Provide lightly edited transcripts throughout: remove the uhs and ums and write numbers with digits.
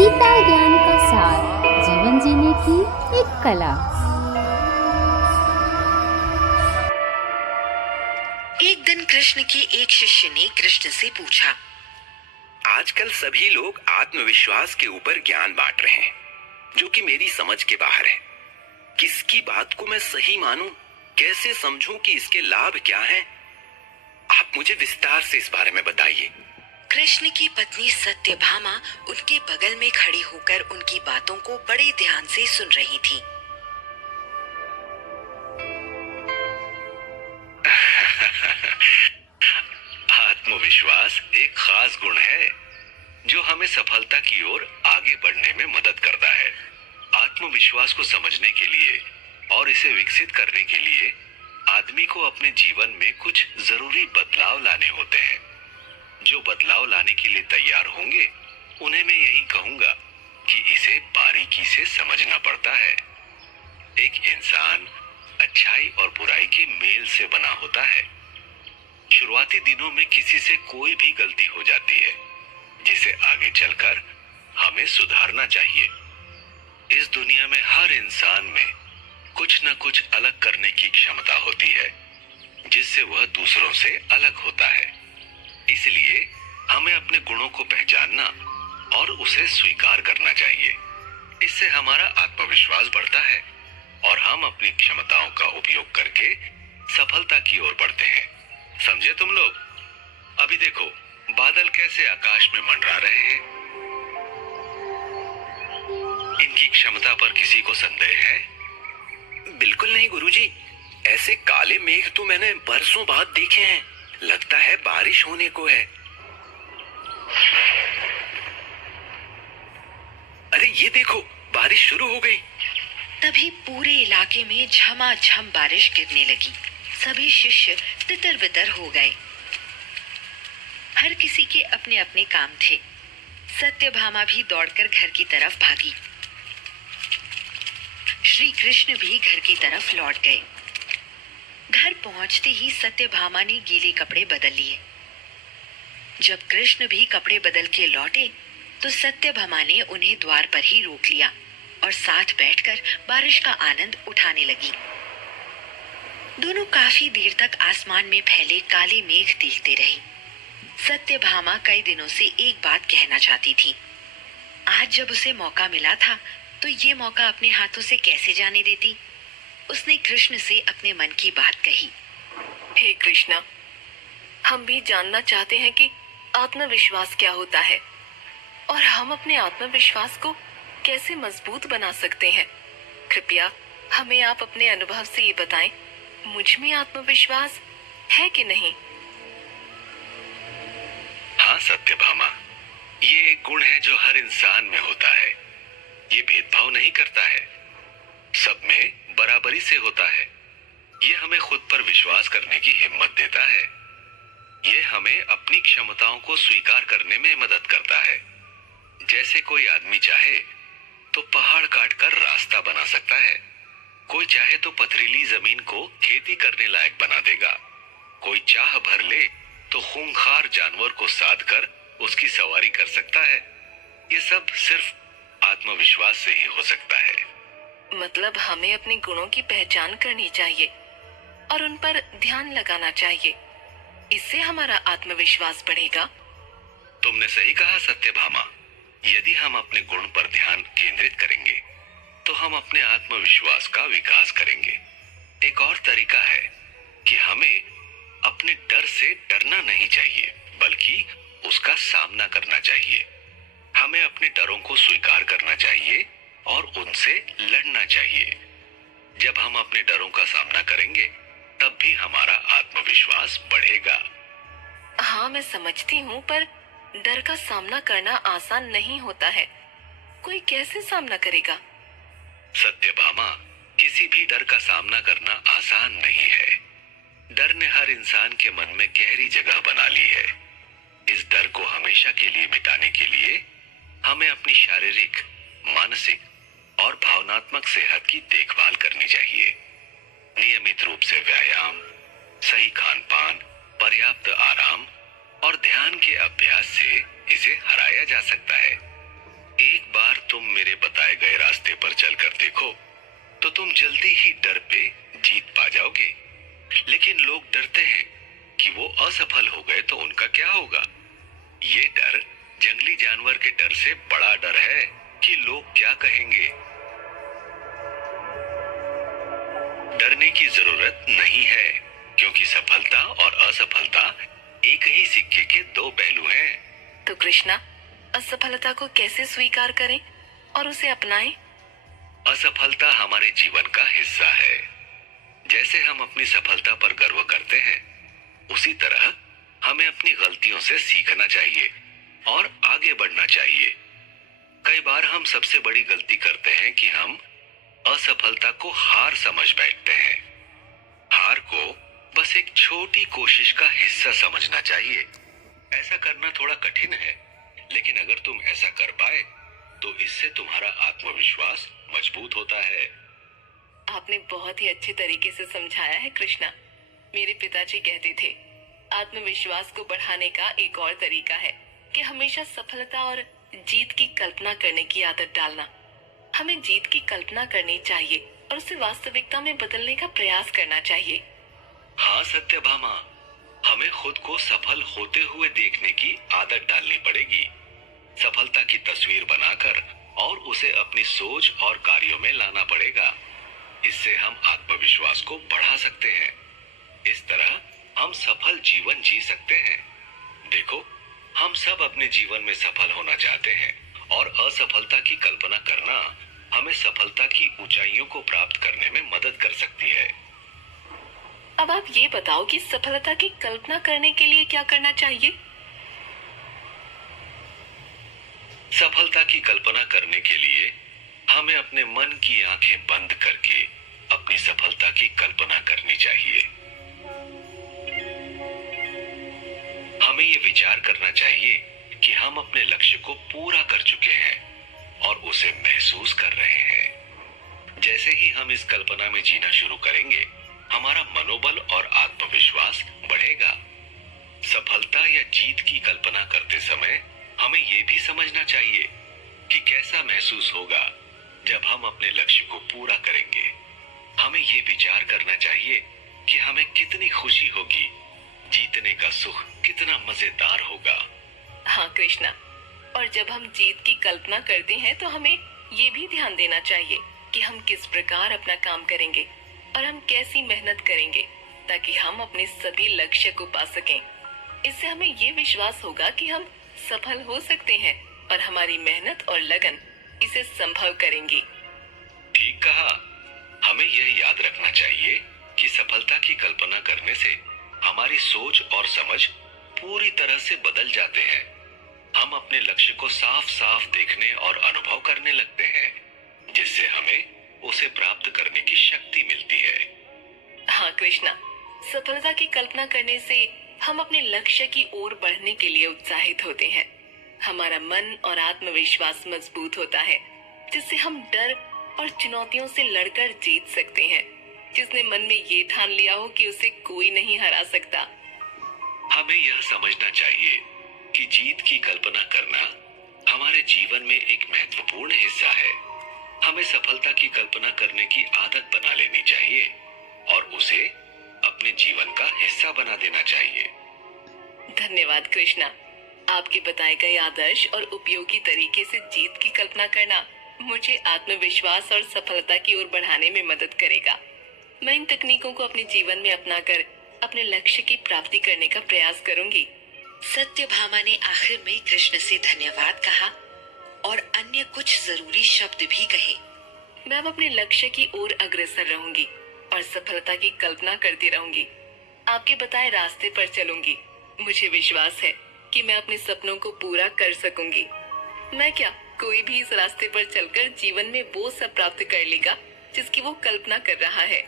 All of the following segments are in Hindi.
गीता ज्ञान का सार, जीवन जीने की एक कला। एक दिन कृष्ण के एक शिष्य ने कृष्ण से पूछा, आजकल सभी लोग आत्मविश्वास के ऊपर ज्ञान बांट रहे हैं, जो कि मेरी समझ के बाहर है। किसकी बात को मैं सही मानूं, कैसे समझूं कि इसके लाभ क्या हैं? आप मुझे विस्तार से इस बारे में बताइए। कृष्ण की पत्नी सत्यभामा उनके बगल में खड़ी होकर उनकी बातों को बड़े ध्यान से सुन रही थी। आत्मविश्वास एक खास गुण है जो हमें सफलता की ओर आगे बढ़ने में मदद करता है। आत्मविश्वास को समझने के लिए और इसे विकसित करने के लिए आदमी को अपने जीवन में कुछ जरूरी बदलाव लाने होते हैं। जो बदलाव लाने के लिए तैयार होंगे उन्हें मैं यही कहूंगा कि इसे बारीकी से समझना पड़ता है। एक इंसान अच्छाई और बुराई के मेल से बना होता है। शुरुआती दिनों में किसी से कोई भी गलती हो जाती है जिसे आगे चलकर हमें सुधारना चाहिए। इस दुनिया में हर इंसान में कुछ न कुछ अलग करने की क्षमता होती है जिससे वह दूसरों से अलग होता है। इसलिए हमें अपने गुणों को पहचानना और उसे स्वीकार करना चाहिए। इससे हमारा आत्मविश्वास बढ़ता है और हम अपनी क्षमताओं का उपयोग करके सफलता की ओर बढ़ते हैं। समझे तुम लोग? अभी देखो बादल कैसे आकाश में मंडरा रहे हैं। इनकी क्षमता पर किसी को संदेह है? बिल्कुल नहीं गुरुजी, ऐसे काले मेघ तो मैंने बरसों बाद देखे हैं। लगता है बारिश होने को है। अरे ये देखो, बारिश शुरू हो गई। तभी पूरे इलाके में झमाझम बारिश गिरने लगी। सभी शिष्य तितर बितर हो गए। हर किसी के अपने अपने काम थे। सत्यभामा भी दौड़कर घर की तरफ भागी। श्री कृष्ण भी घर की तरफ लौट गए। घर पहुंचते ही सत्यभामा ने गीले कपड़े बदल लिए। जब कृष्ण भी कपड़े बदल के लौटे तो सत्यभामा ने उन्हें द्वार पर ही रोक लिया और साथ बैठकर बारिश का आनंद उठाने लगी। दोनों काफी देर तक आसमान में फैले काले मेघ देखते रहे। सत्यभामा कई दिनों से एक बात कहना चाहती थी। आज जब उसे मौका मिला था तो ये मौका अपने हाथों से कैसे जाने देती। उसने कृष्ण से अपने मन की बात कही। हे कृष्णा, हम भी जानना चाहते हैं कि आत्मविश्वास क्या होता है और हम अपने आत्मविश्वास को कैसे मजबूत बना सकते हैं। कृपया हमें आप अपने अनुभव से ये बताएं, मुझ में आत्मविश्वास है कि नहीं? हाँ सत्यभामा, ये एक गुण है जो हर इंसान में होता है। ये भेदभाव नहीं करता है, सब में बराबरी से होता है। ये हमें खुद पर विश्वास करने की हिम्मत देता है। ये हमें अपनी क्षमताओं को स्वीकार करने में मदद करता है। जैसे कोई आदमी चाहे तो पहाड़ काटकर रास्ता बना सकता है। कोई चाहे तो पथरीली जमीन को खेती करने लायक बना देगा। कोई चाह भर ले तो खूंखार जानवर को साध कर उसकी सवारी कर सकता है। ये सब सिर्फ आत्मविश्वास से ही हो सकता है। मतलब हमें अपने गुणों की पहचान करनी चाहिए और उन पर ध्यान लगाना चाहिए। इससे हमारा आत्मविश्वास बढ़ेगा। तुमने सही कहा सत्यभामा। यदि हम अपने गुण पर ध्यान केंद्रित करेंगे तो हम अपने आत्मविश्वास का विकास करेंगे। एक और तरीका है कि हमें अपने डर से डरना नहीं चाहिए, बल्कि उसका सामना करना चाहिए। हमें अपने डरों को स्वीकार करना चाहिए और उनसे लड़ना चाहिए। जब हम अपने डरों का सामना करेंगे तब भी हमारा आत्मविश्वास बढ़ेगा। हाँ, मैं समझती हूँ, पर डर का सामना करना आसान नहीं होता है। कोई कैसे सामना करेगा? सत्यभामा, किसी भी डर का सामना करना आसान नहीं है। डर ने हर इंसान के मन में गहरी जगह बना ली है। इस डर को हमेशा के लिए मिटाने के लिए हमें अपनी शारीरिक, मानसिक और भावनात्मक सेहत की देखभाल करनी चाहिए। नियमित रूप से व्यायाम, सही खान-पान, पर्याप्त आराम और ध्यान के अभ्यास से इसे हराया जा सकता है। एक तुम मेरे बताए गए रास्ते पर चलकर देखो तो तुम जल्दी ही डर पे जीत पा जाओगे। लेकिन लोग डरते हैं कि वो असफल हो गए तो उनका क्या होगा। ये डर जंगली जानवर के डर से बड़ा डर है कि लोग क्या कहेंगे। डरने की जरूरत नहीं है, क्योंकि सफलता और असफलता एक ही सिक्के के दो पहलू हैं। तो कृष्णा, असफलता को कैसे स्वीकार करें और उसे अपनाएं? असफलता हमारे जीवन का हिस्सा है। जैसे हम अपनी सफलता पर गर्व करते हैं, उसी तरह हमें अपनी गलतियों से सीखना चाहिए और आगे बढ़ना चाहिए। कई बार हम सबसे बड़ी गलती करते हैं कि हम असफलता को हार समझ बैठते हैं। हार को बस एक छोटी कोशिश का हिस्सा समझना चाहिए। ऐसा करना थोड़ा कठिन है, लेकिन अगर तुम ऐसा कर पाए तो इससे तुम्हारा आत्मविश्वास मजबूत होता है। आपने बहुत ही अच्छे तरीके से समझाया है कृष्णा। मेरे पिताजी कहते थे, आत्मविश्वास को बढ़ाने का एक और तरीका है कि हमेशा सफलता और जीत की कल्पना करने की आदत डालना। हमें जीत की कल्पना करनी चाहिए और उसे वास्तविकता में बदलने का प्रयास करना चाहिए। हाँ सत्यभामा, हमें खुद को सफल होते हुए देखने की आदत डालनी पड़ेगी। सफलता की तस्वीर बनाकर और उसे अपनी सोच और कार्यों में लाना पड़ेगा। इससे हम आत्मविश्वास को बढ़ा सकते हैं। इस तरह हम सफल जीवन जी सकते हैं। देखो, हम सब अपने जीवन में सफल होना चाहते हैं और असफलता की कल्पना करना हमें सफलता की ऊंचाइयों को प्राप्त करने में मदद कर सकती है। अब आप ये बताओ कि सफलता की कल्पना करने के लिए क्या करना चाहिए? सफलता की कल्पना करने के लिए हमें अपने मन की आंखें बंद करके अपनी सफलता की कल्पना करनी चाहिए। हमें ये विचार करना चाहिए कि हम अपने लक्ष्य को पूरा कर चुके हैं और उसे महसूस कर रहे हैं। जैसे ही हम इस कल्पना में जीना शुरू करेंगे, हमारा मनोबल और आत्मविश्वास बढ़ेगा। सफलता या जीत की कल्पना करते समय हमें ये भी समझना चाहिए कि कैसा महसूस होगा जब हम अपने लक्ष्य को पूरा करेंगे। हमें ये विचार करना चाहिए कि हमें कितनी खुशी होगी, जीतने का सुख कितना मजेदार होगा। हाँ कृष्णा, और जब हम जीत की कल्पना करते हैं तो हमें ये भी ध्यान देना चाहिए कि हम किस प्रकार अपना काम करेंगे और हम कैसी मेहनत करेंगे ताकि हम अपने सभी लक्ष्य को पा सकें। इससे हमें ये विश्वास होगा कि हम सफल हो सकते हैं और हमारी मेहनत और लगन इसे संभव करेंगी। ठीक कहा। हमें यह याद रखना चाहिए कि सफलता की कल्पना करने से हमारी सोच और समझ पूरी तरह से बदल जाते हैं। हम अपने लक्ष्य को साफ साफ देखने और अनुभव करने लगते हैं, जिससे हमें उसे प्राप्त करने की शक्ति मिलती है। हाँ कृष्णा, सफलता की कल्पना करने से हम अपने लक्ष्य की ओर बढ़ने के लिए उत्साहित होते हैं। हमारा मन और आत्मविश्वास मजबूत होता है, जिससे हम डर और चुनौतियों से लड़कर जीत सकते हैं। जिसने मन में ये ठान लिया हो कि उसे कोई नहीं हरा सकता। हमें यह समझना चाहिए कि जीत की कल्पना करना हमारे जीवन में एक महत्वपूर्ण हिस्सा है। हमें सफलता की कल्पना करने की आदत बना लेनी चाहिए और उसे अपने जीवन का हिस्सा बना देना चाहिए। धन्यवाद कृष्णा। आपके बताए गए आदर्श और उपयोगी तरीके से जीत की कल्पना करना मुझे आत्मविश्वास और सफलता की ओर बढ़ाने में मदद करेगा। मैं इन तकनीकों को अपने जीवन में अपनाकर अपने लक्ष्य की प्राप्ति करने का प्रयास करूंगी। सत्यभामा ने आखिर में कृष्ण से धन्यवाद कहा और अन्य कुछ जरूरी शब्द भी कहे। मैं अब अपने लक्ष्य की ओर अग्रसर रहूंगी और सफलता की कल्पना करती रहूंगी। आपके बताए रास्ते पर चलूंगी। मुझे विश्वास है कि मैं अपने सपनों को पूरा कर सकूंगी। मैं क्या, कोई भी इस रास्ते पर चलकर जीवन में वो सब प्राप्त कर लेगा जिसकी वो कल्पना कर रहा है।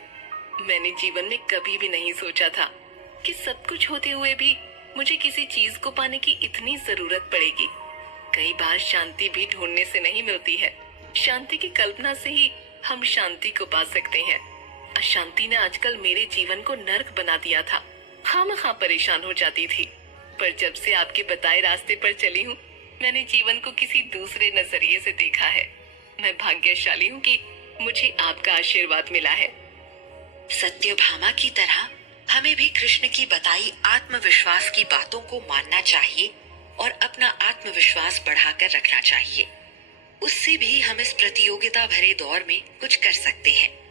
मैंने जीवन में कभी भी नहीं सोचा था कि सब कुछ होते हुए भी मुझे किसी चीज को पाने की इतनी जरूरत पड़ेगी। कई बार शांति भी ढूंढने से नहीं मिलती है। शांति की कल्पना से ही हम शांति को पा सकते हैं। अशांति ने आजकल मेरे जीवन को नर्क बना दिया था। खामखा परेशान हो जाती थी, पर जब से आपके बताए रास्ते पर चली हूँ, मैंने जीवन को किसी दूसरे नजरिए से देखा है। मैं भाग्यशाली हूँ कि मुझे आपका आशीर्वाद मिला है। सत्यभामा की तरह हमें भी कृष्ण की बताई आत्मविश्वास की बातों को मानना चाहिए और अपना आत्मविश्वास बढ़ाकर रखना चाहिए। उससे भी हम इस प्रतियोगिता भरे दौर में कुछ कर सकते हैं।